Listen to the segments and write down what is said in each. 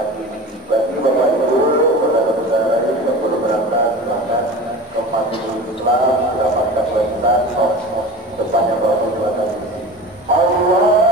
Bagi Bapak Ibu, saudara-saudara yang sudah perlu berangkat, silakan ke Masjidil Islam, dapatkan kewajiban sepanjang waktu 2 kali. Allahu Akbar.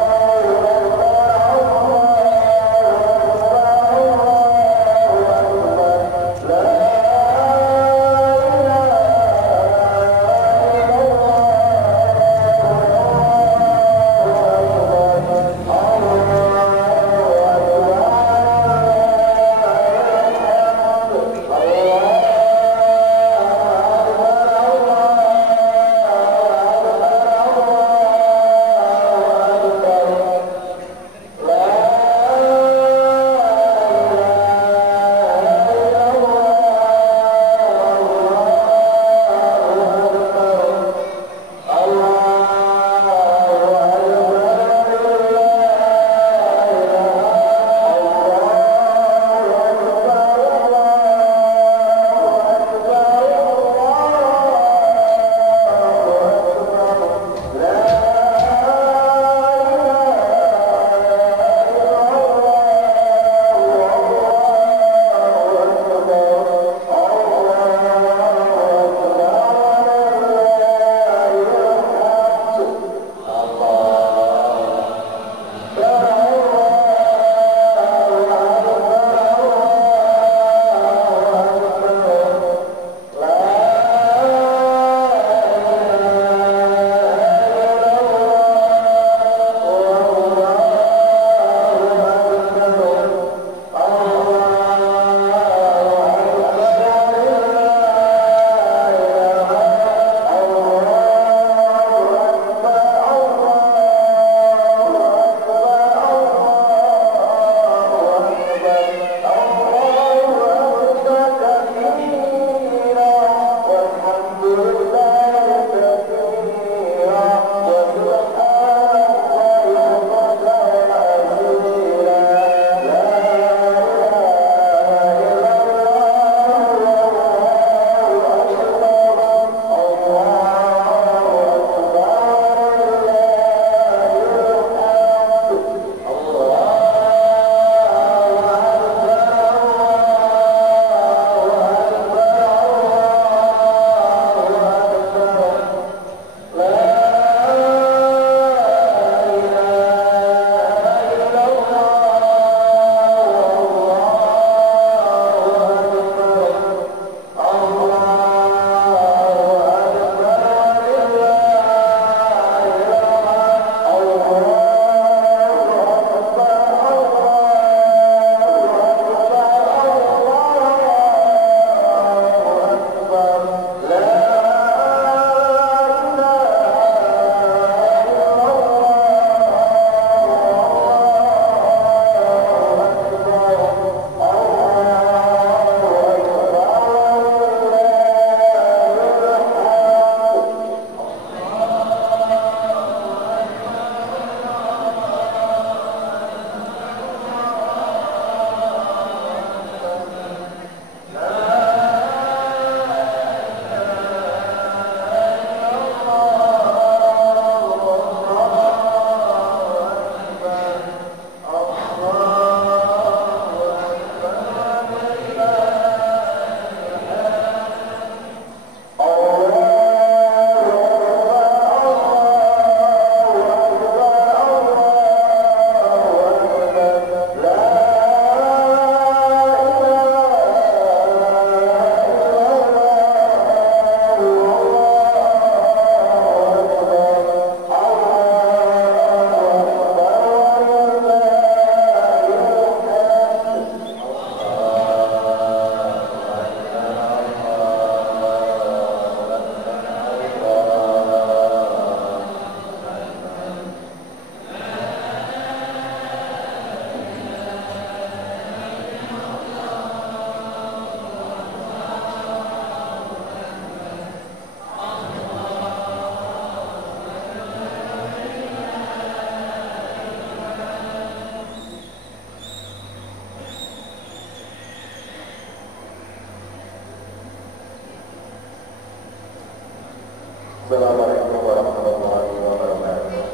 Assalamualaikum warahmatullahi wabarakatuh.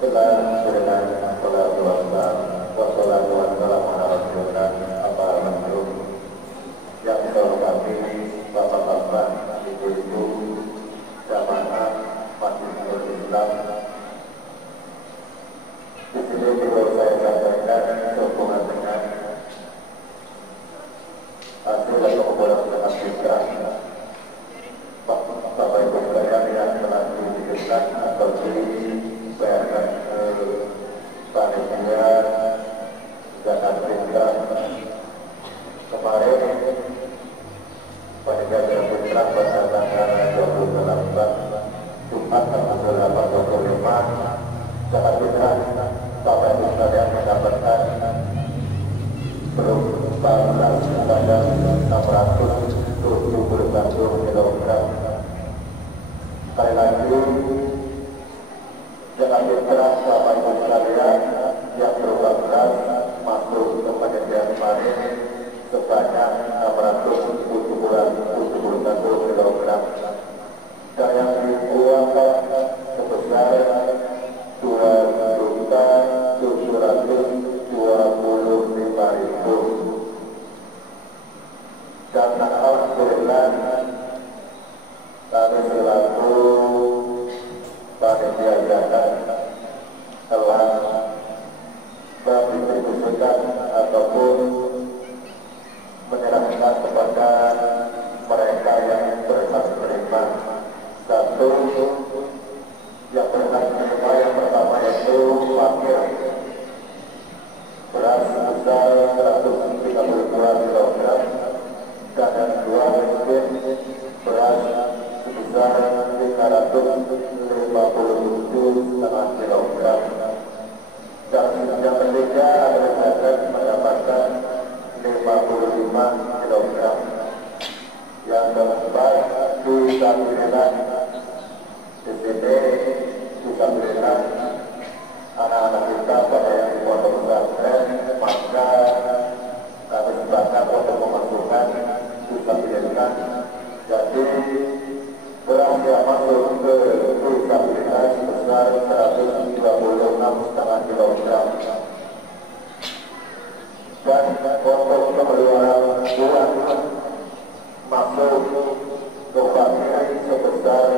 Setelah dengan salat mendapatkan berupa beras sebanyak 671 kilogram. Sekali lagi, jangan bergerak Bapak Ibu sekalian yang berupa beras masuk ke penyediaan panen sebanyak 671 kilogram. Dan yang dibuang sebesar 2.725.000. Dan alhamdulillah kami selaku panitia zakat telah mendistribusikan ataupun menyerahkan kepada mereka yang berhak menerima. Satu yang berhak menerima yang pertama yaitu wakil beras sebesar 132 kilogram, dan yang kedua miskin beras sebesar 357,5 kilogram, dan yang ketiga adalah zakat mendapatkan 55 kilogram. Yang keempat fisabilillah, di sini fisabilillah anak-anak kita pada yang di pondok pesantren, maka kami sepakat untuk memasukkan fisabilillah. Jadi beras yang masuk ke fisabilillah sebesar 126,5 kilogram. Dan untuk keperluan buah masuk ke pakai sebesar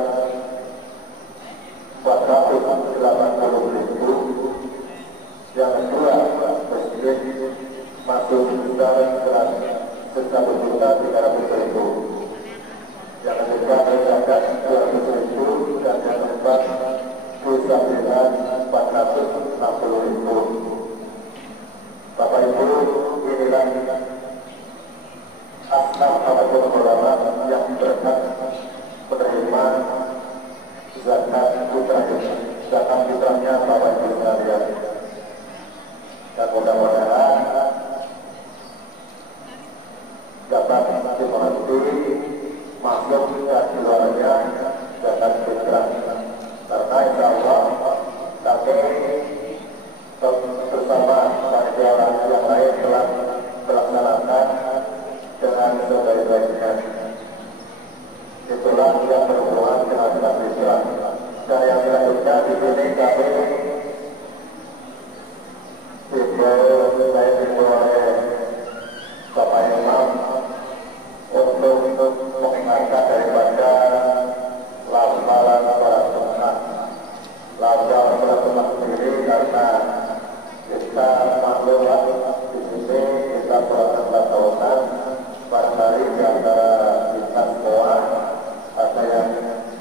480.000. Yang kedua, miskin masuk sebesar 1.300.000. Yang ketiga zakat 200.000, dan yang keempat fisabilillah 460.000. Bapak Ibu, inilah asnaf ataupun ulama yang berhak menerima zakat fitrahnya Bapak Ibu sekalian. Dan mudah-mudahan dapat dimengerti masuk dan keluarnya zakat fitrah. Karena insya Allah kami bersama panitia yang lain telah melaksanakan dengan sebaik-baiknya. Itulah yang berhubungan dengan zakat fitrah. Dan yang selanjutnya di sini kami saya oleh Bapak Imam untuk mengingatkan daripada lafal para sunnah. Lafal para sunnah sendiri karena kita maklum di sini kita pulang 4 tahunan, barangkali di antara kita semua ada yang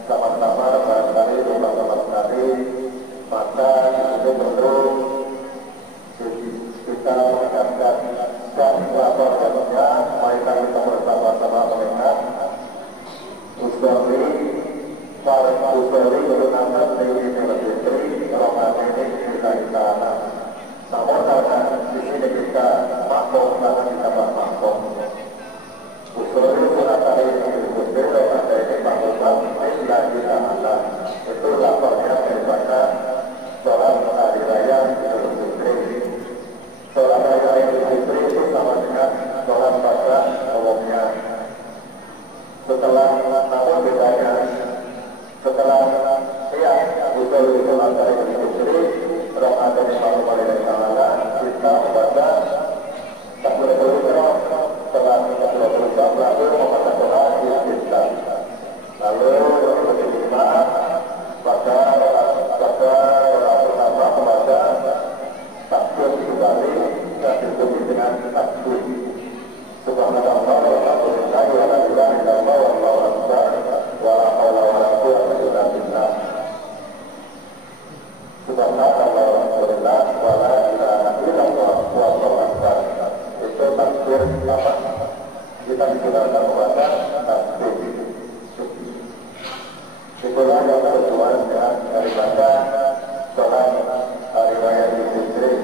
sama-sama barangkali lupa sama sekali, maka itu perlu kita mengingatkan dan laporkannya. Mari kita bersama-sama mengingat Ustari para Ustari bernamat Dewi Fitri Ramadan ini kita istana. Namun karena di sini kita maklum, karena kita maklum Ustari Sunatari Fitri Ramadan ini maklum lagi ta'ala. Itu lapornya daripada sholat hari raya Idul Fitri. Sholat hari raya Idul Fitri itu sama dengan sholat pada umumnya. Setelah, namun bedanya setelah usul sholat hari Idul Fitri Ramadan yang maklum hari ta'ala, kita membaca takbiratul ihram. Setelah takbiratul ihram lalu membaca sholat istiftah. Lalu yang kelima pada pertama membaca takbir kembali dan diikuti dengan takbir subhanallah walhamdulillah wa la ilaha illallah wallahu akbar wa la haula wa la quwwata illa billah. Subhanallah walhamdulillah wa la ilaha illallah wallahu akbar. Itu takbir apa? Kita digunakan membaca takbir. Itulah yang berhubungan dengan daripada sholat hari raya Idul Fitri.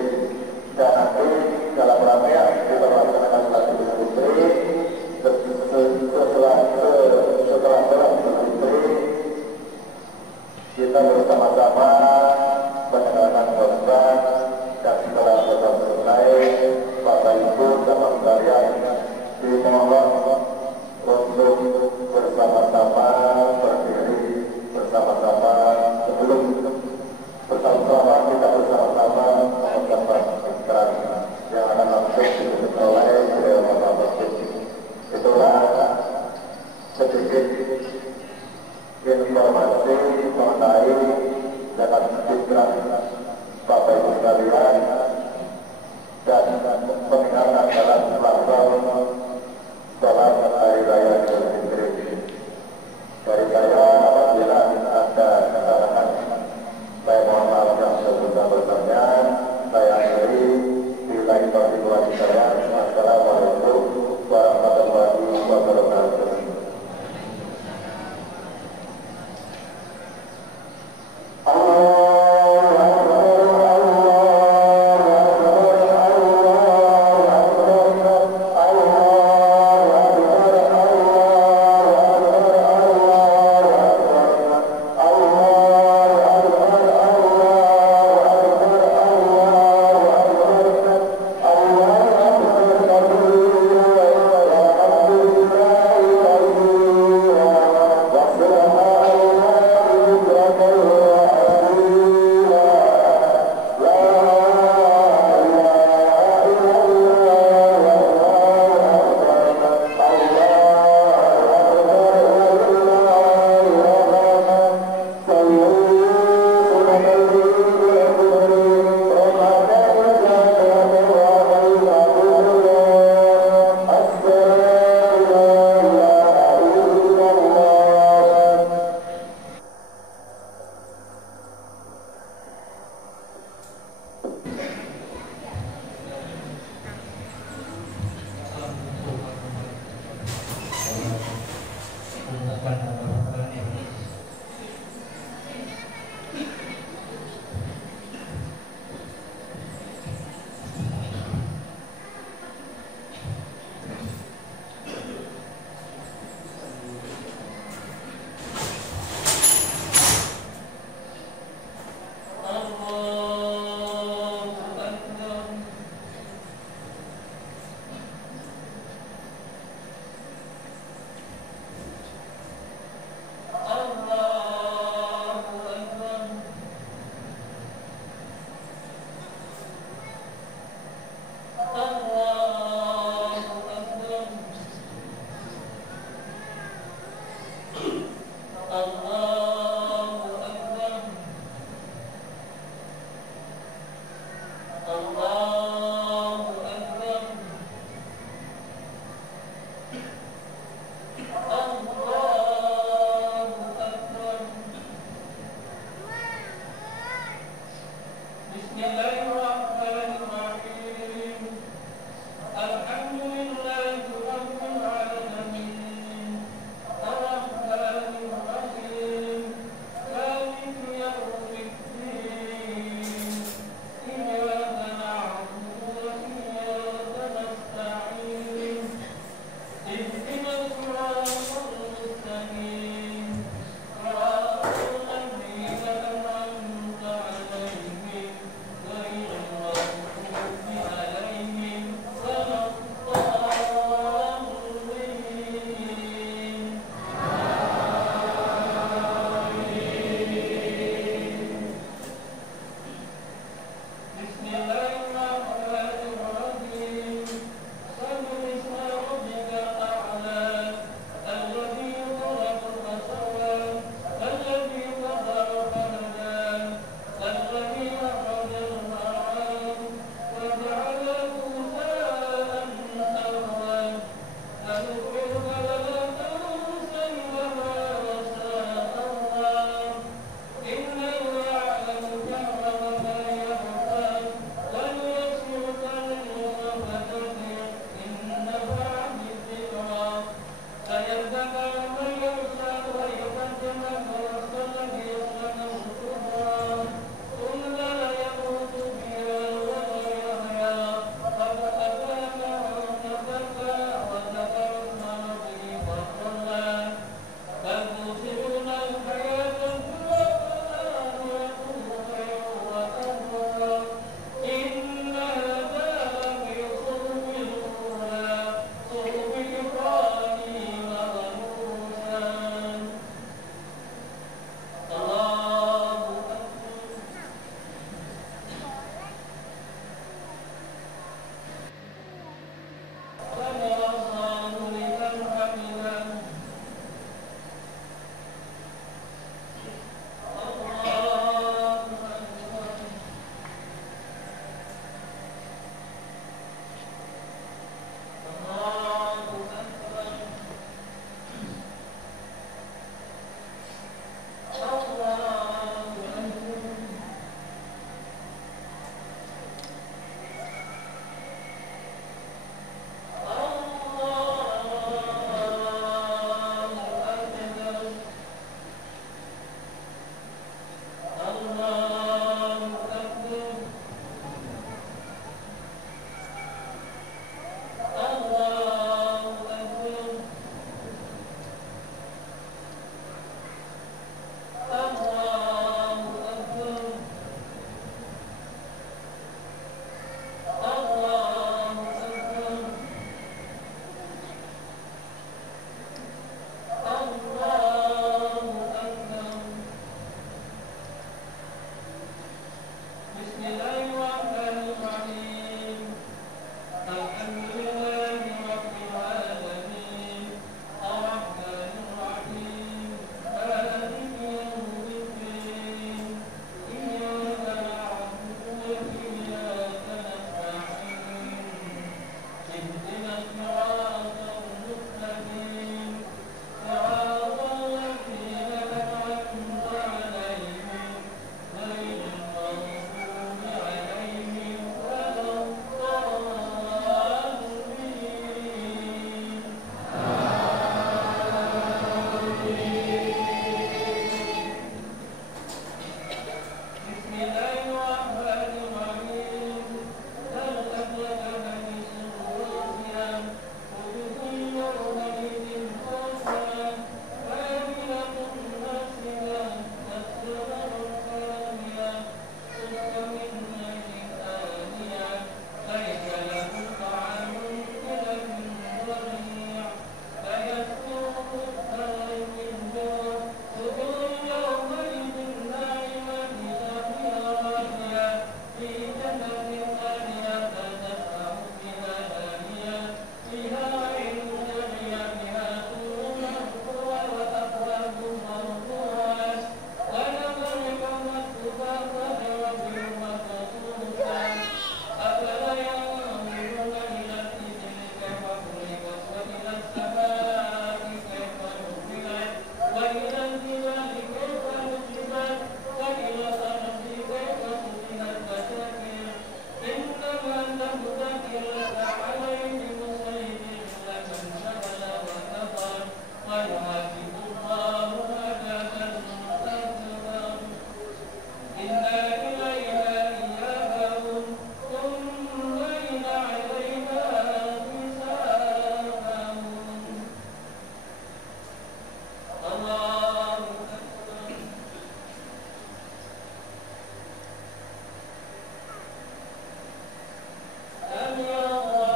سمع الله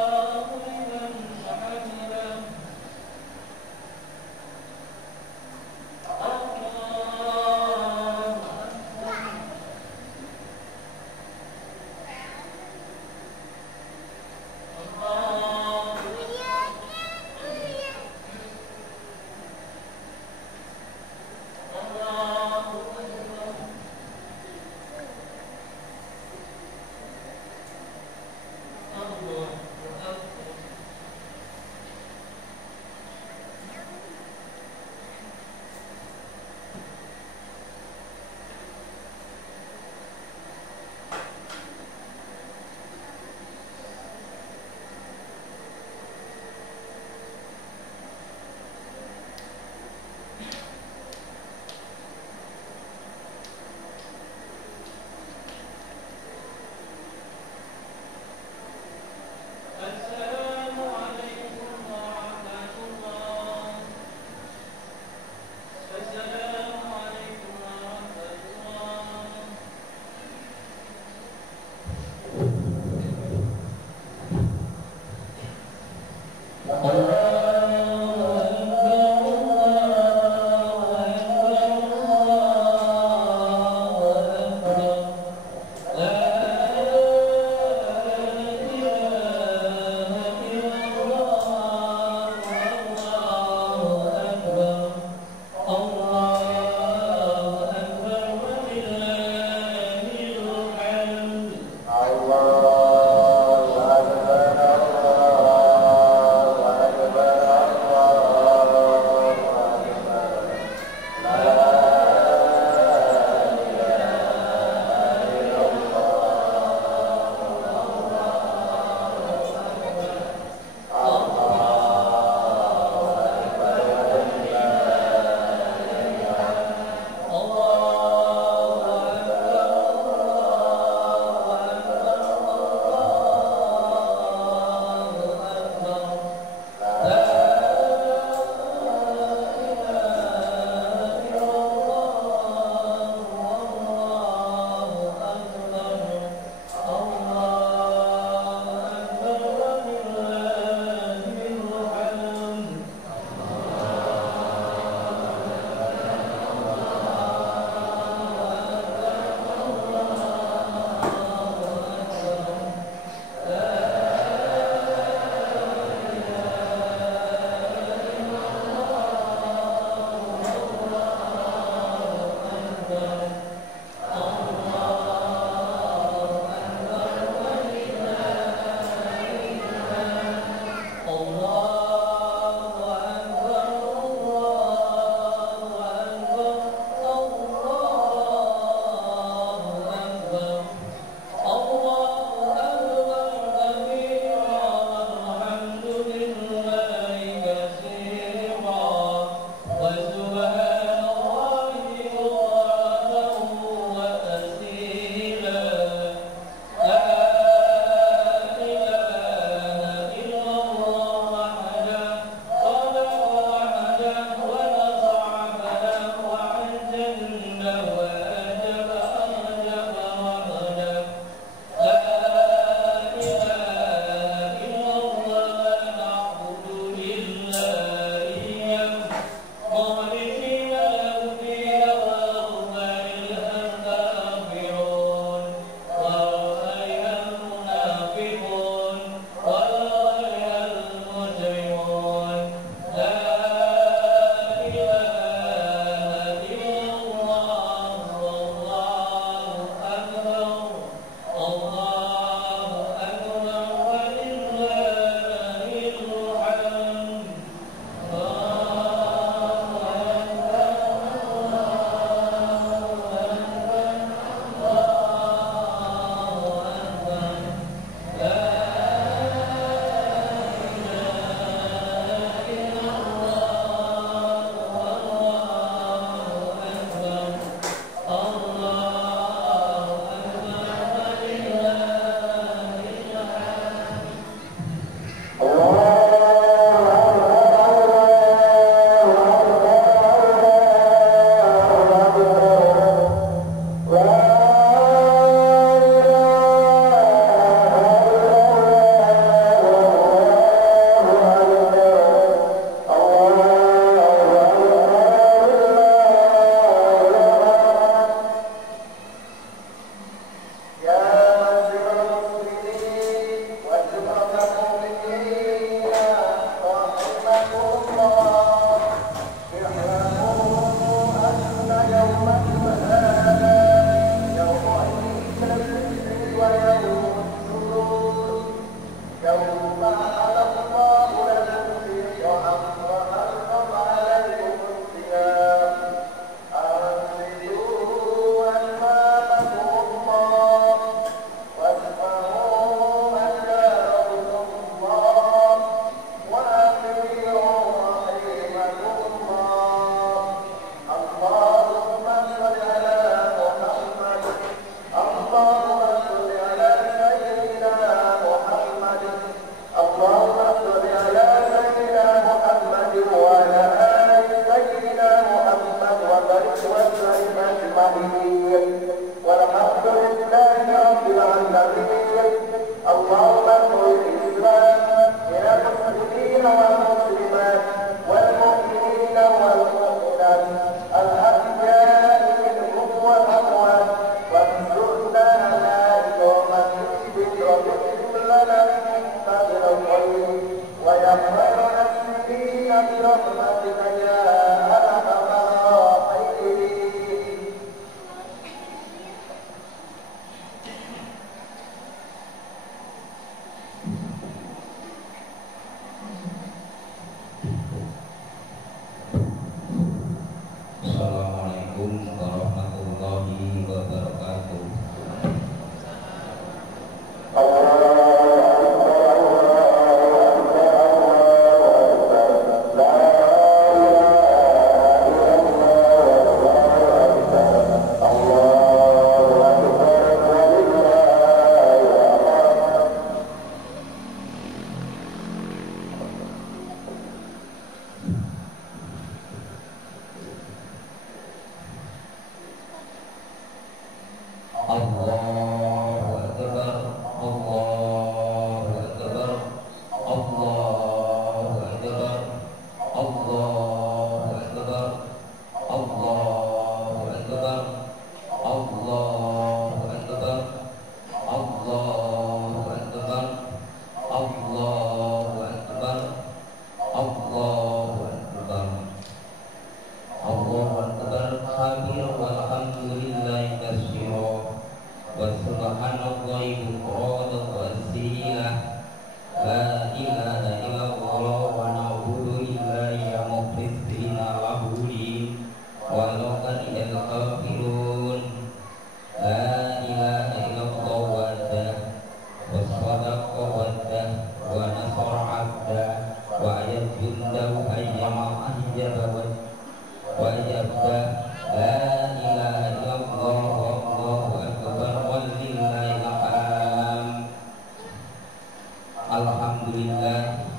Alhamdulillah,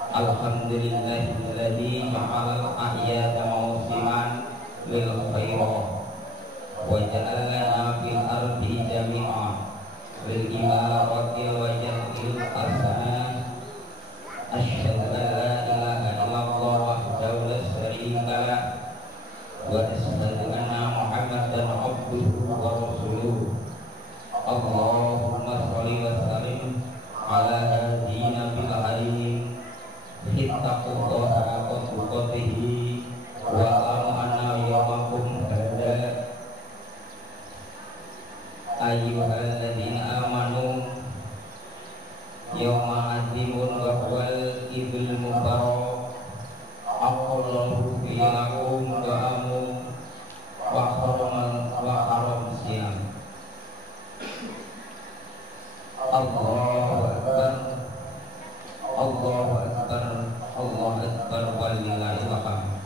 alhamdulillahilladzi ja'alal a'yada mawsiman lil khairah wa ja'alna fil ardi jami'an lil imarati wa ja'il hasanah. Asyhadu an la ilaha illallah wahdahu la syarika lah wa asyhadu anna Muhammadan abduhu wa rasuluh. Allahumma sholli wa sallim ala hadina bil alim ittaqullaha haqqa tuqatih wa amana yawmakum hada ayyuhalladzina amanu yawma azimun wa huwal idul mubarak aqallahu filakum wa amu wa haram siam. Allahu Akbar, Allahu Akbar, Allahu Akbar, walillahil hamd.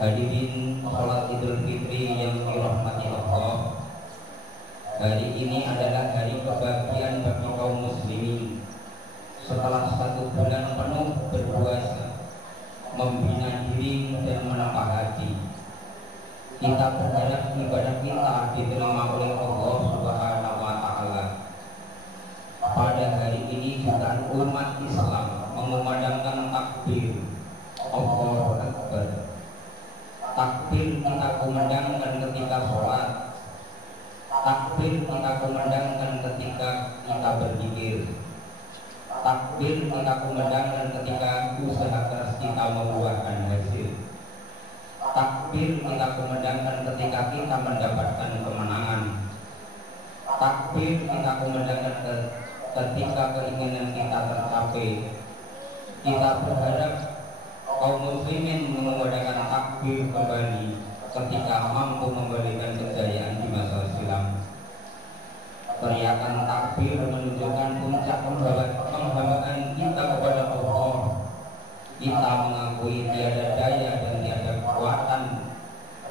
Hadirin salat Idul Fitri yang dirahmati Allah, hari ini adalah hari kebahagiaan bagi kaum muslimin. Setelah 1 bulan penuh berpuasa, membina diri dan menapah hati, kita berharap ibadah kita diterima oleh Allah Subhanahu wa Ta'ala. Pada hari ini jutaan umat Islam mengumandangkan takbir Allahu Akbar. Takbir kita kumandangkan ketika sholat, takbir kita kumandangkan ketika kita berzikir, takbir kita kumandangkan ketika usaha keras kita membuahkan hasil, takbir kita kumandangkan ketika kita mendapatkan kemenangan, takbir kita kumandangkan ketika keinginan kita tercapai. Kita berharap kaum muslimin mengumandangkan takbir kembali ketika mampu memberikan kejayaan di masa silam. Teriakan takbir menunjukkan puncak penghambaan kita kepada Allah. Kita mengakui tiada daya dan tiada kekuatan,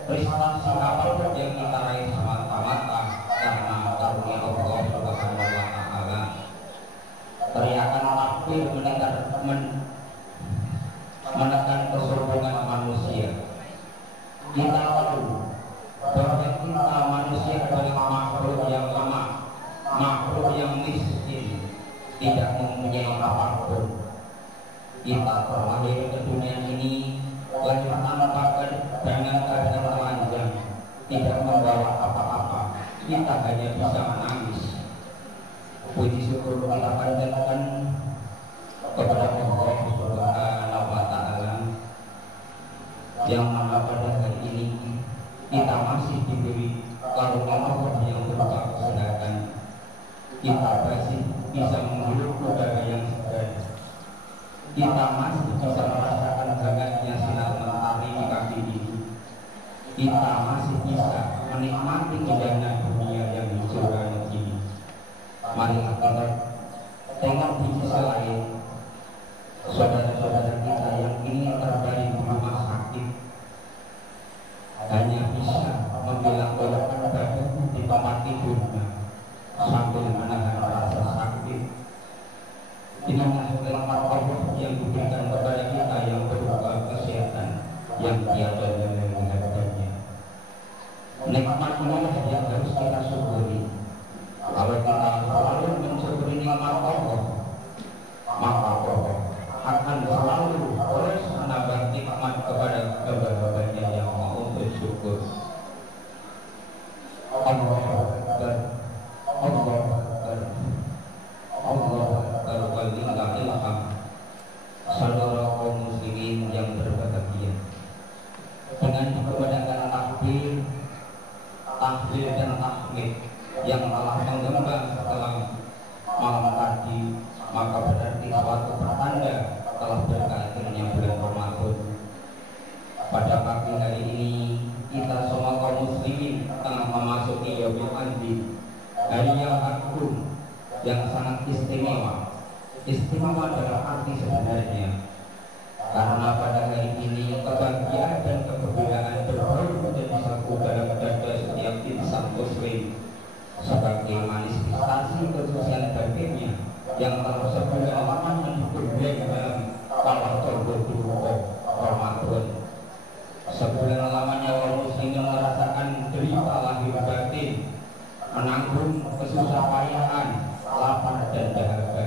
prestasi apapun yang kita raih semata-mata karena karunia Allah Subhanahu wa Ta'ala. Teriakan takbir menekan kesombongan manusia. Kita tahu bahwa kita manusia adalah makhluk yang lemah, makhluk yang miskin, tidak mempunyai apapun. Kita terlahir ke dunia ini lahir tanpa dengan keadaan telanjang, tidak membawa apa-apa. Kita hanya bisa menangis. Puji syukur kita panjatkan kepada Allah Subhanahu wa Ta'ala yang mana pada hari ini kita masih diberi karunia Allah yang berupa kesehatan. Kita masih bisa menghirup udara yang segar. Kita masih bisa merasakan hangatnya sinar matahari di kaki ini. Kita masih bisa menikmati indahnya dunia yang hijau langit ini. Mari kita tengok di sisi lain saudara-saudara kita yang ini terbaring di rumah sakit, hanya bisa membilang-bilangkan badannya di tempat tidurnya sambil menahan rasa sakit. Inilah nikmat Allah yang diberikan kepada kita yang berupa kesehatan yang tiada yang menghargainya. Nikmat inilah yang harus kita syukuri. Kalau kita selalu mensyukuri nikmat Allah, maka Allah akan selalu terus menambah nikmat kepada hamba-hambanya yang mau bersyukur. Allahu Akbar, Allahu Akbar, Allahu Akbar, walillahil hamd. Saudara kaum muslimin yang berbahagia, dengan dikumandangkan takbir, tahlil dan tahmid yang telah menggembang setelah malam tadi, maka berarti suatu pertanda telah berakhirnya bulan Ramadan. Pada pagi hari ini kita semua kaum muslimin tengah memasuki Yaumul Adil, hari yang agung, yang sangat istimewa. Istimewa dalam arti sebenarnya, karena pada hari ini kebahagiaan dan kegembiraan berbaur menjadi satu dalam dada setiap insan muslim sebagai manifestasi kesucian batinnya yang telah sebulan lamanya diperbulan dalam kalah terburuk Ramadan. Sebulan lamanya orang muslimin merasakan derita lahir batin, menanggung kesusah payahan, lapar dan dahaga,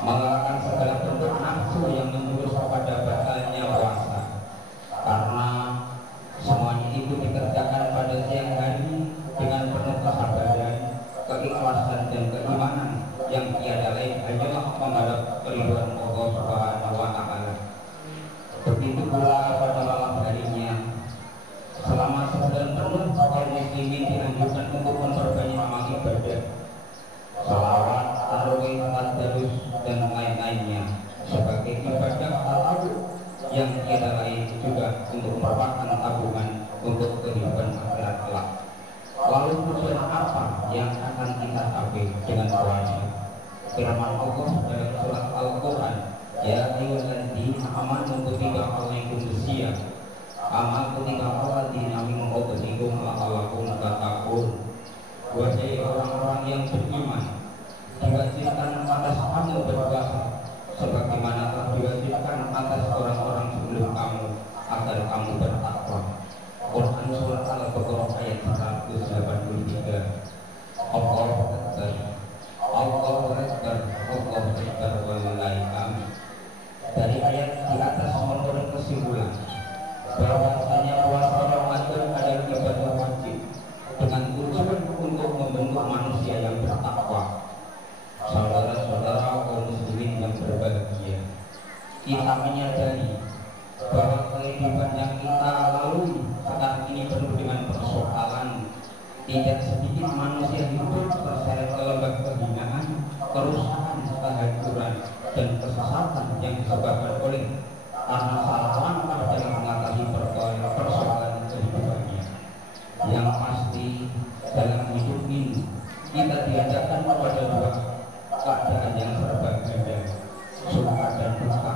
mengalahkan segala bentuk nafsu yang menjurus kepada batalnya puasa. Karena semuanya itu dikerjakan pada siang hari dengan penuh kesabaran, keikhlasan dan keimanan yang tiada lain hanyalah mengharap keridhaan Allah Subhanahu wa Ta'ala. Begitu pula pada malam harinya, selama sebulan penuh kaum muslimin dianjurkan untuk memperbanyak amal ibadah, salawat, tarawih, tadarus dan lain-lainnya sebagai ibadah al-awud yang tiada lain juga untuk merupakan tabungan untuk kehidupan akhirat kelak. Lalu tujuan apa yang akan kita capai dengan puasa? Firman Allah dalam surat Al-Quran, ya ayyuhalladzina amanu kutiba alaikumus syiyam kama kutiba alal ladzina min qablikum la'allakum tattaqun. Wahai orang-orang yang beriman, diwajibkan atas kamu berpuasa sebagaimana telah diwajibkan atas orang-orang sebelum kamu agar kamu bertakwa. Quran surat Al-Baqarah ayat 183. Allahu Akbar, Allahu Akbar, Allahu Akbar walillahi hamd. Dari ayat di atas menurut kesimpulan bahwasanya puasa Ramadan adalah ibadah wajib dengan tujuan untuk membentuk manusia yang bertakwa. Saudara-saudara kaum muslimin yang berbahagia, kita menyadari bahwa kehidupan yang kita lalui sekarang ini penuh dengan persoalan. Tidak sedikit manusia hidup terseret ke lembah kehinaan, kerusakan, kehancuran, dan kesesatan yang disebabkan oleh karena salah langkah dalam mengatasi persoalan kehidupannya. Yang pasti dalam hidup ini kita dihadapkan kepada dua keadaan yang berbeda, suka dan duka,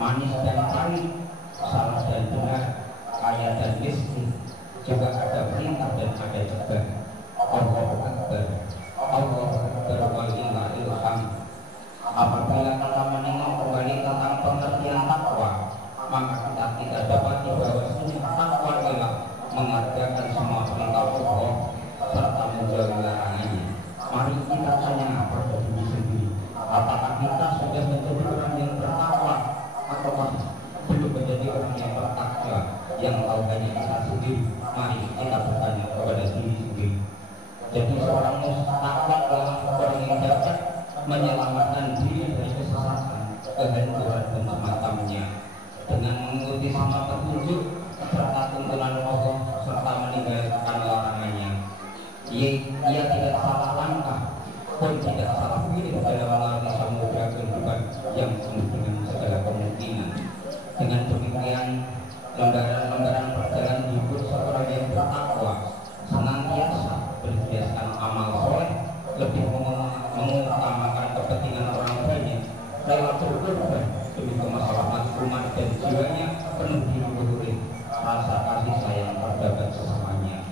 manis dan pahit, salah dan benar, kaya dan miskin, juga ada perintah dan ada juga Allahu Akbar, Allahu Akbar walillahil hamd. Apabila kita menengok kembali tentang pengertian takwa, maka kita tidak dapat bahwasanya takwa adalah mengerjakan semua perintah Allah serta menjauhi larangannya. Mari kita tanya pada diri sendiri, apakah kita sudah menjadi orang yang bertakwa atau belum menjadi orang yang bertakwa yang tahu hanya kita sendiri? Mari kita bertanya kepada diri sendiri. Jadi seorang takwa adalah orang yang dapat menyelamatkan diri dari kesesatan, kehancuran dan semacamnya dengan mengikuti sama petunjuk serta tuntunan Allah serta meninggalkan larangannya. Ia tidak salah langkah pun tidak salah pilih dalam melalui samudra kehidupan yang penuh dengan segala kemungkinan. Dengan demikian, lembaran-lembaran perjalanan hidup seorang yang bertakwa senantiasa berhiaskan amal soleh, lebih mengutamakan kepentingan orang banyak, rela berkorban demi kemaslahatan umat dan jiwanya penuh diiringi rasa kasih sayang terhadap sesamanya.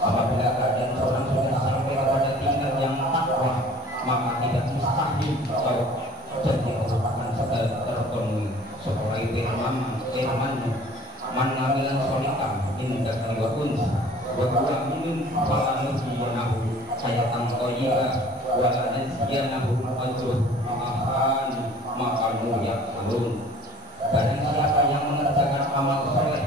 Apabila keadaan seorang sudah sampai kepada tingkat yang takwa, maka tidak mustahil kalau jadi merupakan segala terpenuhi seperti firman man ngamilan solikan indah kaliwakun wa huwa minum wala nusiyanahu hayatan qayyibah wala nasiyanahu ajruh ma'ahan ma'almu ya'alun. Barang siapa yang mengerjakan amal soleh,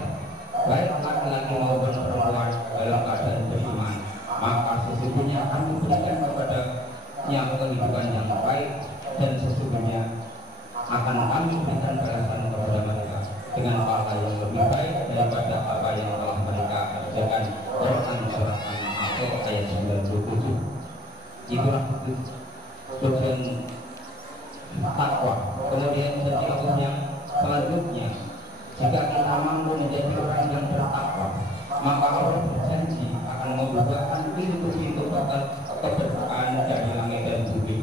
baik laki-laki maupun perempuan dalam keadaan beriman, maka sesungguhnya akan diberikan kepadanya kehidupan yang baik, dan sesungguhnya akan kami berikan balasan kepada mereka dengan pahala yang lebih baik daripada apa yang telah mereka kerjakan. Quran surat An-Nahl ayat 97. Itulah tujuan takwa. Kemudian tujuan yang selanjutnya, jika kita mampu menjadi orang yang bertakwa, maka Allah berjanji akan membukakan pintu-pintu keberkahan dari langit dan bumi.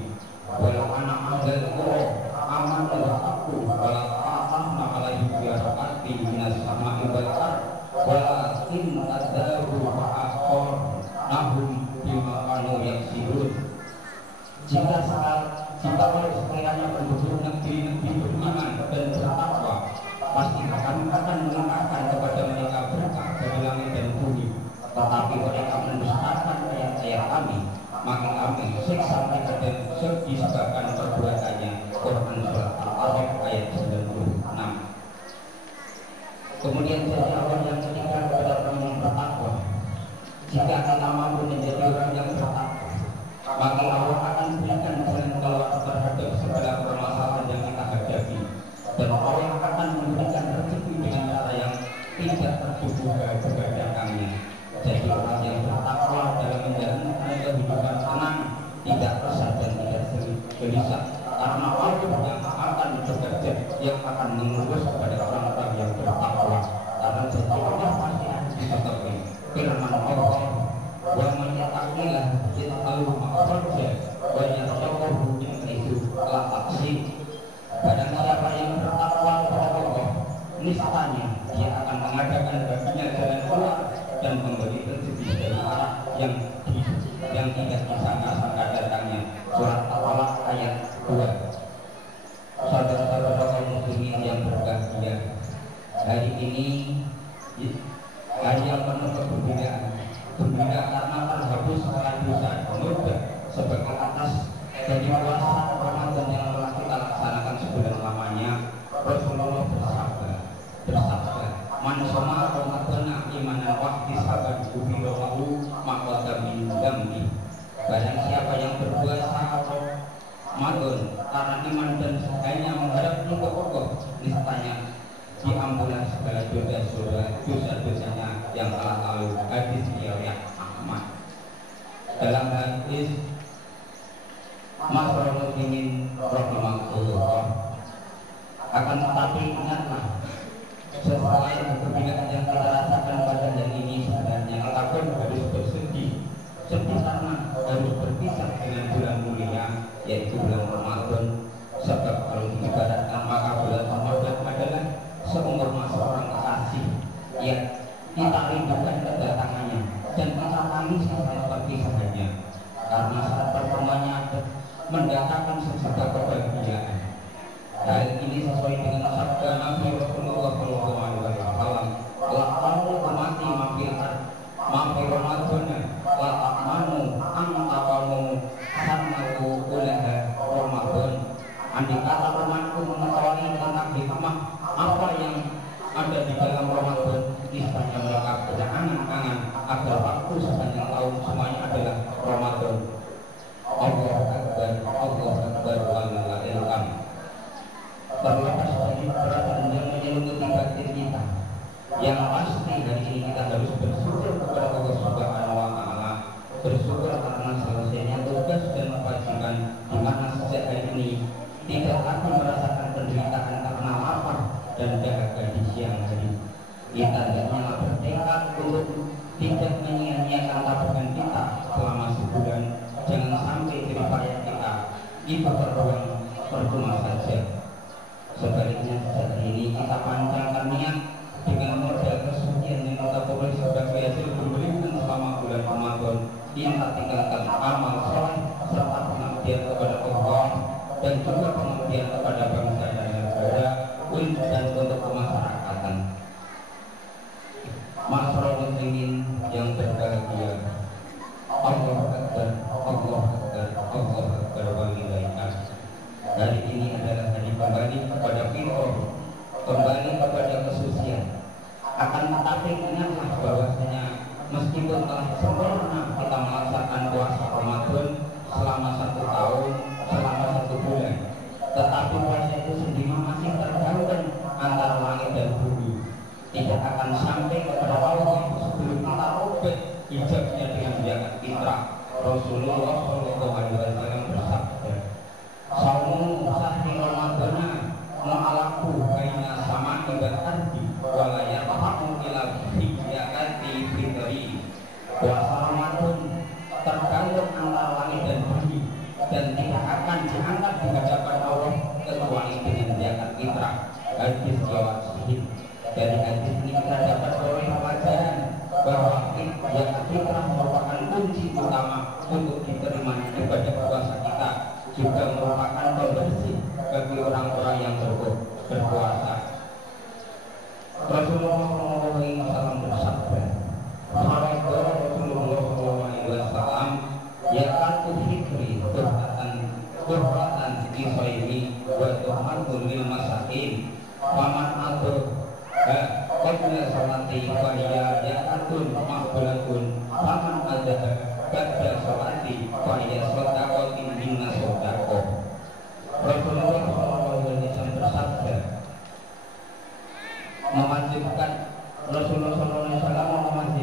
Walau anak anggel kuro aman aku walau ta'atna alaihi biarati minas sama'i wal ard walakin tadahu fa'akhor nahum bima kanu yaksibun. Jika saat jika sekiranya penduduk negeri-negeri beriman dan bertakwa, pasti kami akan mengangkatkan kepada mereka berkah dari langit dan bumi. Tetapi mereka mendustakan ayat-ayat kami, maka kami siksa mereka dan disebabkan perbuatannya. Quran Surat Al-Araf ayat 96. Kemudian jadi orang yang ketiga kepada orang yang bertakwa. Jika kita mampu menjadi orang yang bertakwa, maka Allah akan berikan jalan keluar terhadap segala permasalahan yang kita hadapi, dan Allah akan memberikan rezeki dengan cara yang tidak terduga keberadaannya. Jadi orang yang bertakwa dalam menjalankan kehidupan tenang, tidak resah dan tidak gelisah, karena Allah yang akan bekerja, yang akan mengurus kepada orang-orang yang bertakwa. Karena janji Allah pasti akan dipenuhi. Firman Allah, wa man yattaqillah yaj'alhu makhraja wa yarzuqhu min haitsu la yahtasib. Barang siapa yang bertakwa kepada Allah, niscaya dia akan mengadakan baginya jalan keluar dan memberi rezeki dari arah yang tidak disangka-sangka datangnya. Surat Al-Alaq ayat 2. Saudara-saudara kaum muslimin yang berbahagia, hari ini hari yang penuh kegembiraan, gembira karena terhapus segala dosa dosa sebagai atas dari puasa Ramadan yang telah kita laksanakan sebulan lamanya. Rasulullah bersabda, man shoma Ramadana imanan wahdi sahabat ubirohu maqadam min dambi. Barang siapa yang berpuasa Ramadan karena iman dan hanya mengharap ridho Allah, niscaya diampunkan segala dosa-dosanya yang telah lalu. Hadis riwayat Ahmad. Dalam hadis Masyarakat muslimin rahimahullah, akan tetapi ingatlah, sesuai kegembiraan yang kita rasakan pada hari ini sebenarnya kita pun harus bersedih karena harus berpisah dengan bulan mulia, yaitu bulan Ramadan. Sebab kalau diibaratkan maka bulan Ramadan adalah seumur masa orang kekasih yang kita rindukan kedatangannya dan kita tangis sampai perpisahannya, karena saat pertemuannya mendatangkan sejuta kebahagiaan. Hal ini sesuai dengan sabda Nabi Rasulullah SAW, la tamu mati mampir Ramadan la amanu angkapamu sanaku ulaha Ramadan. Andai kata temanku mengetahui tentang hikmah apa yang ada di dalam Ramadan, niscaya mereka berangan-angan agar waktu sepanjang tahun semuanya adalah Ramadan. Allah Akbar, Allah Akbar, Allah Ilham. Terlepas dari perasaan yang menyelimuti batin kita, yang pasti hari ini kita harus bersyukur kepada Allah Subhanahu wa Ta'ala. Bersyukur karena selesainya tugas dan kewajiban, di mana sejak hari ini tidak akan merasakan penderitaan karena lapar dan dahaga di siang hari. Kita hendaknya bertekad untuk tidak menyia-nyiakan tabungan kita selama sebulan. Jangan sampai jeripaya kita itu terbuang percuma saja. Sebaliknya sejak hari ini kita panjangkan niat dengan modal kesucian yang kita peroleh sebagai hasil pemberian selama bulan Ramadan. Kita tinggalkan amal soleh serta pengabdian kepada Allah dan juga pengabdian kepada bangsa dan negara dan untuk kemasyarakatan. Masyarakat muslimin yang berbahagia, Allah Akbar, Allah Akbar, Allah Akbar walillahilhamd. Hari ini adalah hari kembali kepada fitrah, kembali kepada kesucian. Akan tetapi ingatlah bahwasanya meskipun telah sempurna kita melaksanakan puasa Ramadan selama 1 tahun, selama 1 bulan, tetapi puasa itu sendiri masih tergantung antara langit dan bumi. Tidak akan sampai kepada Allah sebelum kita robek hijabnya dengan zakat fitrah. Rasulullah SAW bersabda, "Saumu sahri Ramadana ma'alaku baina samai wal ardi wa la yatahamu ila hijjati fitri." Puasa Ramadan tergantung antara langit dan bumi dan tidak akan diangkat di hadapan Allah kecuali dengan zakat fitrah. Hadis riwayat Sahih. Dari hadis ini kita dapat oleh pelajaran bahwa zakat fitrah merupakan kunci utama untuk diterima ibadah puasa kita, juga merupakan merupakan pembersih bagi orang-orang yang berpuasa. Rasulullah SAW bersabda, "Sabda Rasulullah SAW, ya aku fikri berkatan kisaihi wa tuhatul lil masakin, paman atur qabla salati wa ya ya'atun maqbalatun, paman ada ba'da salati wa ya sadaqatin minna sadaqah." Rasulullah SAW bersabda, Rasulullah SAW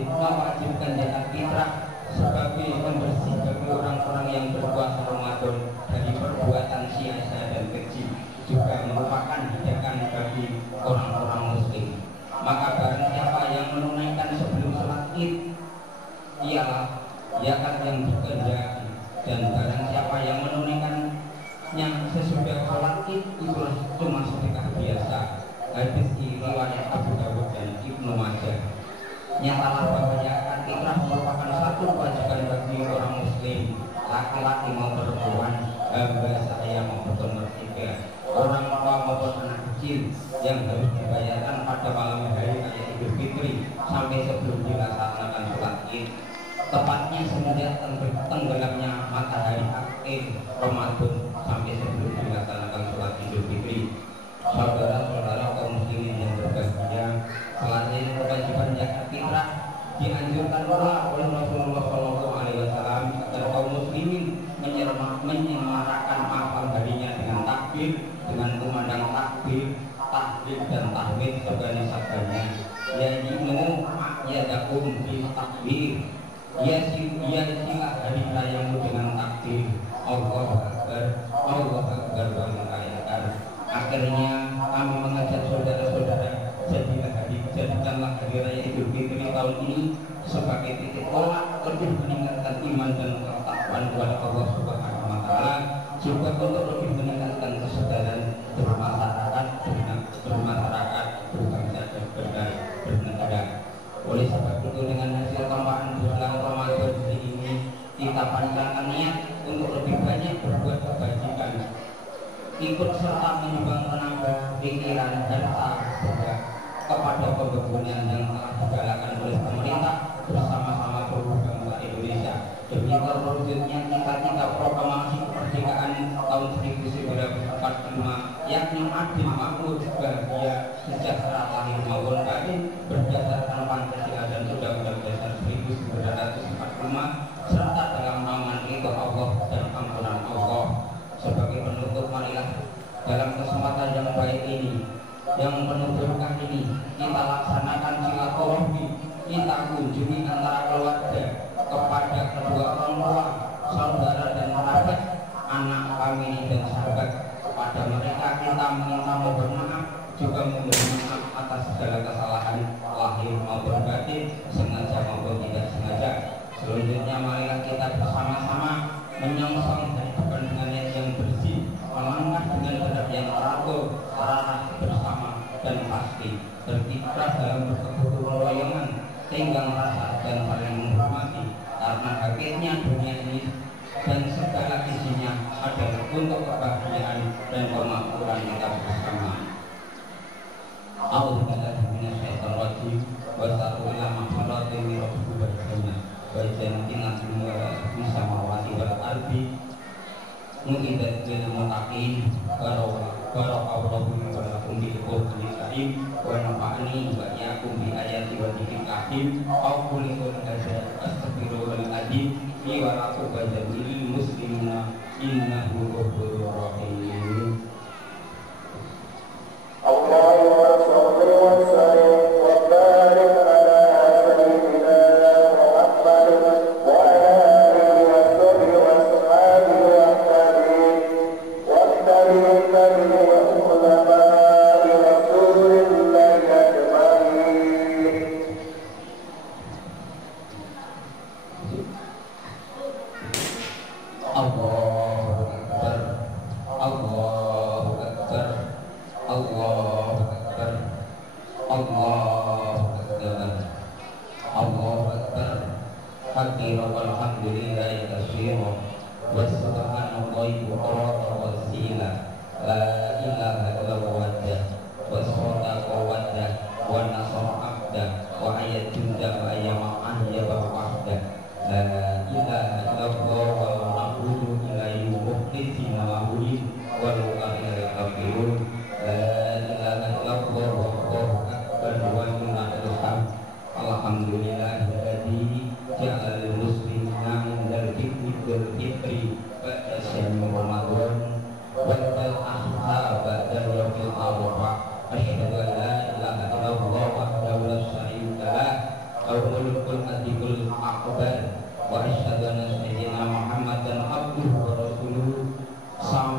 mewajibkan zakat fitrah sebagai pembersih bagi orang-orang yang berpuasa Ramadan dari perbuatan sia-sia dan keji, juga merupakan hidangan bagi orang-orang muslim. Maka barang siapa yang menunaikan sebelum salat Id ialah zakat yang dikehendaki, dan barang siapa yang menunaikannya sesudah salat Id itulah cuma sedekah biasa. Hadis ini riwayat Abu Dawud dan Ibnu Majah. Nyatalah bahwa zakat fitrah merupakan satu kewajiban bagi orang muslim, laki-laki maupun perempuan, hamba saya maupun mereka, orang tua maupun anak kecil, yang harus dibayarkan pada malam hari raya Idul Fitri sampai sebelum dilaksanakan sholat Id, tepatnya semenjak tenggelamnya matahari akhir Ramadan sampai sebelum dilaksanakan sholat Idul Fitri. Saudara-saudara kaum muslimin yang berbahagia, selain kewajiban zakat fitrah, dianjurkan pula oleh Rasulullah SAW agar kaum muslimin menyemarakan malam harinya dengan takbir, dengan kumandang takbir, tahlil dan tahmid sebanyak-banyaknya. Yaitu yadakum bil takbir, silah hari rayamu dengan takbir. Allahu Akbar, Allahu Akbar wa lillahi. Akhirnya kami mengajak saudara-saudara, jadikanlah hari raya Idul Fitri tahun ini sebagai titik tolak lebih meningkatkan iman dan ketakwaan kepada Allah Subhanahu wa Ta'ala, juga untuk lebih meningkatkan kesadaran bermasyarakat, berbangsa dan bernegara. Oleh sebab itu, dengan hasil tambahan bulan Ramadan ini, kita panjangkan niat untuk lebih banyak berbuat kebajikan, ikut serta menyumbang tenaga, pikiran, harta kepada pembangunan yang telah digalakan oleh pemerintah bersama-sama seluruh bangsa Indonesia demi terwujudnya cita-cita proklamasi kemerdekaan tahun 1945, yakni adil, makmur, bahagia, sejahtera lahir maupun batin berdasarkan Pancasila dan Undang-Undang Dasar 1945, serta dalam naungan ridho Allah dan ampunan Allah. Sebagai penutup, marilah dalam kesempatan yang baik ini, yang penuh berkah ini, kita laksanakan silaturahmi, kita kunjungi antara keluarga kepada kedua orang tua, saudara dan kerabat, anak, famili dan sahabat. Kepada mereka kita meminta mohon maaf, juga mohon maaf atas segala kesalahan lahir maupun batin, sengaja maupun tidak sengaja. Selanjutnya marilah kita bersama-sama menyongsong dari depan dengan yang bersih, melangkah dengan adab yang teratur, arah bersama dan pasti, berkiprah dalam berkebutuhan royongan, tenggang rasa dan saling menghormati, karena hakikatnya dunia ini dan segala isinya adalah untuk kebahagiaan dan kemakmuran kita bersama. A'udzubillahi minasyaitonir rajim. Wassalamualaikum warahmatullahi wabarakatuh. Wajannatin bisa mawati wal ardi mu'idat lil muttaqin barakallahu wa lakum bil qur'anil karim wa nafa'ani wa iyyakum bi ayati wa dzikril hakim aqulu qawli hadza astaghfirullahal azim li wa lakum wa jami'il muslimina innahu ghafurur rahim. Allahumma shalli wa sallim wa barik ala sayyidina Muhammad wa ala alihi wa sahbihi wa ashabihi wa tabi'in wa tabi'in wa ulama'i rasulillahi ajma'in. Allahu Akbar, Allahu Akbar, Allahu Akbar, Allahu Akbar, Allahu Akbar. Haqqi walhamdulillahi katsira wa subhanallahi wa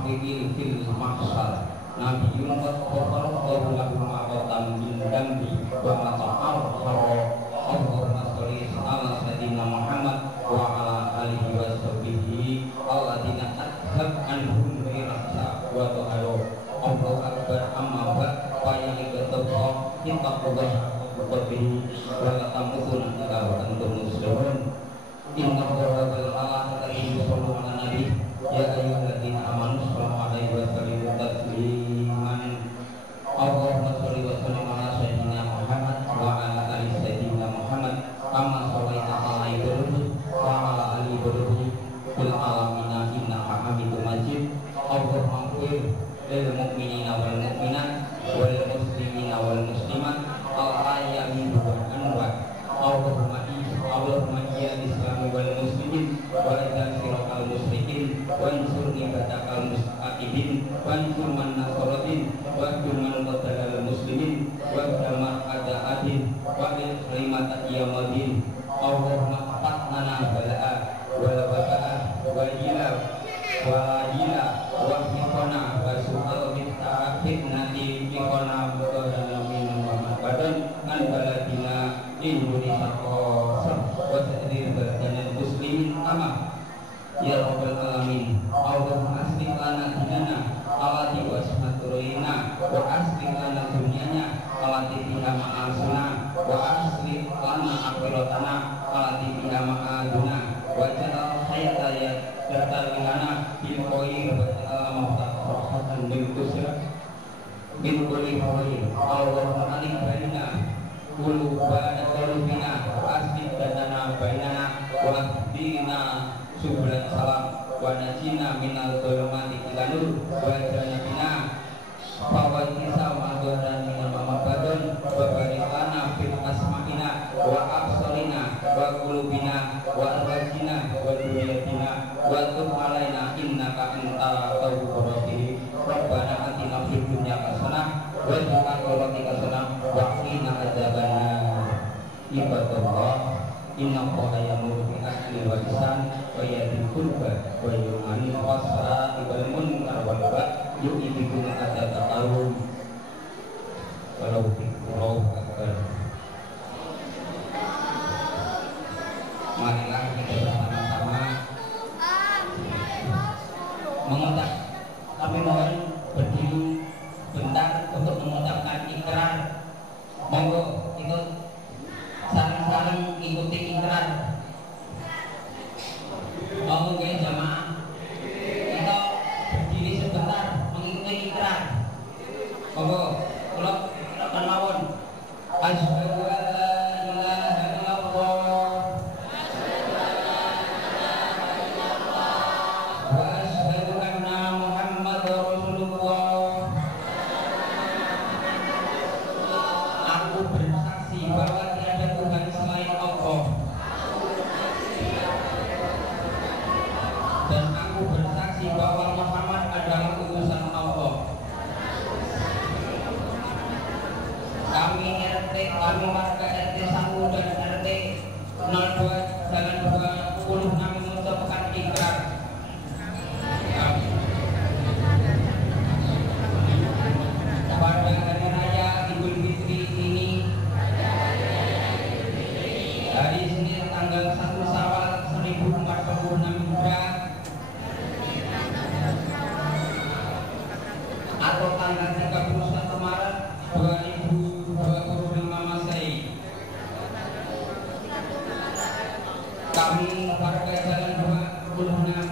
syafi'in fil mahsyar Nabiyyun qad ghafarallahu lahu ma qaddama min dhanbi wa ma ta'akhkhara. Allahumma sholli ala sayyidina Muhammad wa ala alihi wa sahbihi alladziina adhab anhum ghairatha wa taharu. Allahu akbar amma ba'd fa ya ittaqullah ittaqullah bihi wa la tamutunna illa wa antum muslimun. Inna Allaha wa malaikatahu yusholluna 'alan nabi ya ayyuhalladzina amanu shollu 'alaihi wa sallimu tasliman. Allahumma sholli wa sallim ala sayyidina Muhammad wa ala ali sayyidina Muhammad kama shallaita ala Ibrahim wa ala ali Ibrahim fil alamin innaka Hamidum Majid. Allahumma ighfir lil mu'minina wal mu'minat wal muslimina wal muslimat al ahya'i wal amwat. Allahumma ya Islam wal muslimin wa al musyrikin wa ansur ibadakal mustaqibin wa ansur man nasaratin wa man qadalal muslimin wa damar ada'adin wa bil kalimat yamadin. Allahumma fatnana bala'a wal baba'a wa jila wa jila wa hifana wa su'al fitnati hifana wa min badan an baladina Indonesia qasam wa ta'dir badanil muslimin ama ya rabbal alamin. Allahumma aslih lana dinana allati wasmaturina wa aslih lana dunyana allati fiha ma'asuna wa aslih lana akhiratana allati fiha ma'aduna wa ja'al hayata ya lana bil khair wa ja'al mawtaqatan bil kusra bil kulli khair. Allahumma alif baina qulubana qulubina wa aslih lana bainana wa hdina subul salam wa najina minal dhulumati ila nur wa jannina fawaisa ma dhurran min mamadun wa barik lana fil asma'ina wa absarina wa qulubina wa arwahina wa dunyatina wa tub alaina innaka anta tawwabur rahim. Rabbana atina fid dunya hasanah wa fil akhirati hasanah wa qina adzabannar. Ibadallah inna Allaha ya'muru bil adli wal ihsan wa yahdil qurba wa yanha 'anil fahsya'i wal munkar wal baghi yu'idukum la'allakum walau Allahu akbar. Marilah kita bersama-sama mengucap, kami mohon berdiri bentar untuk mengucapkan ikrar. Monggo ikut saling-saling ikuti ikrar. Monggo guys jamaah, kita berdiri sebentar mengikuti ikrar. Monggo, kalau akan mawon. Asyhadu an la ilaha illallah wa asyhadu anna Muhammadar Rasulullah. Aku bersaksi bahwa tiada Tuhan selain Allah, dan aku bersaksi bahwa Muhammad adalah utusan Allah. Kami warga RT 1 dan RT 02 Jalan 26 mengucapkan ikrar. Pada hari raya Idul Fitri ini, hari Senin tanggal 1 Syawal 1446 Hijriah atau tanggal 31 Maret 2025 Masehi, kami warga Jalan 26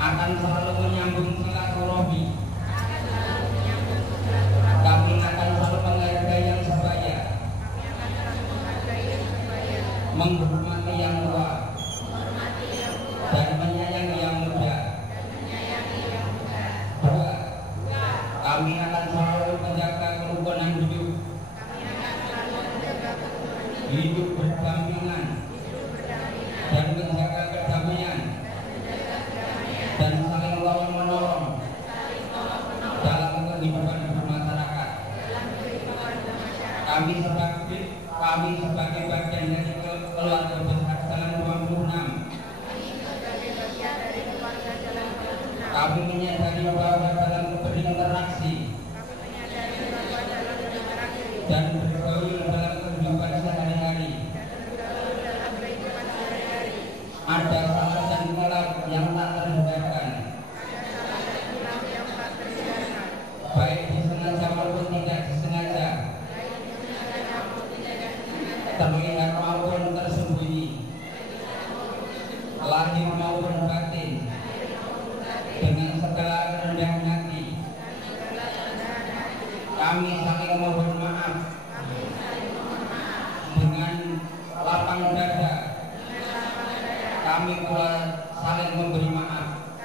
akan selalu menyambung silaturahmi. Kami akan selalu menghargai yang sebaya, menghormati yang tua, dan menyayangi yang muda. Dua, kami akan selalu menjaga kerukunan hidup berdampingan, dan menjaga kedamaian, dan saling tolong menolong dalam kehidupan bermasyarakat. Kami sebagai bagian dari keluarga besar Jalan 26 Kami menyadari bahwa dalam berinteraksi dan bergaul dalam kehidupan sehari-hari ada salah dan gelap yang tak terhindarkan, baik disengaja maupun tidak disengaja, terlihat maupun tersembunyi, lahir maupun batin. Dengan segala kerendahan hati kami saling mohon maaf, dengan lapang dada kami pula saling memberi maaf.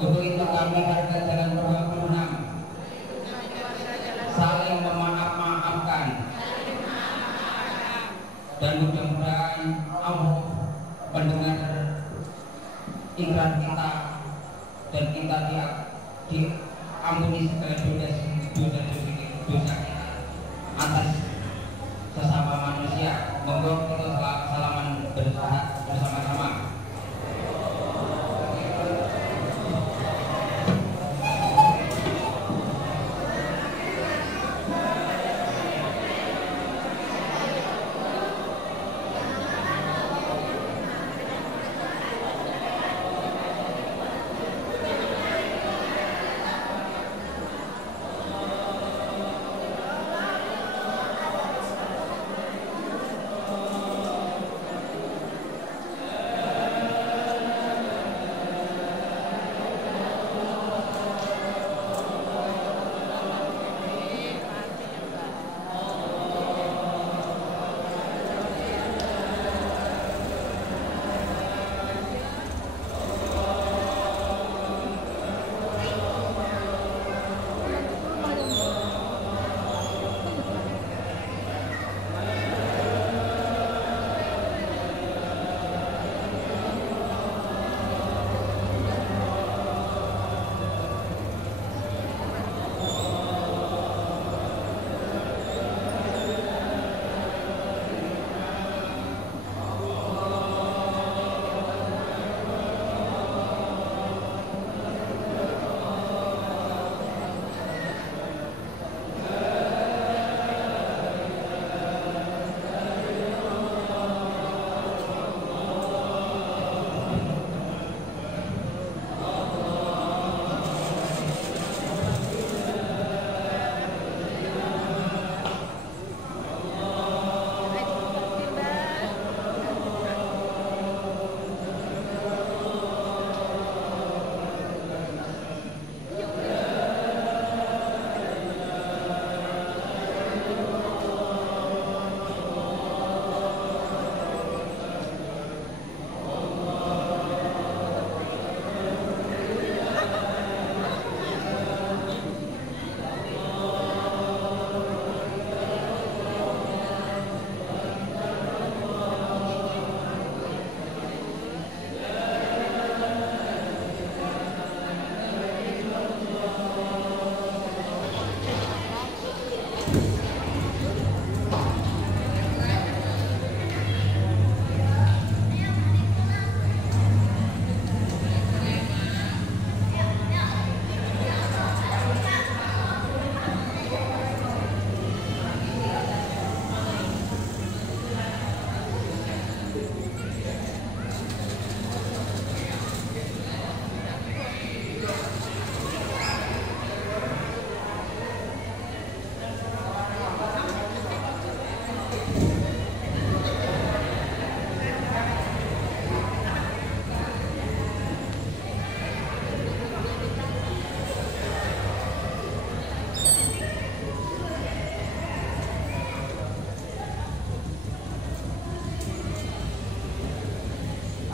Untuk itu kami harga jalan 26 saling memaaf-maafkan, dan mudah-mudahan Allah mendengar ikrar kita dan kita diampuni segala dosa kita atas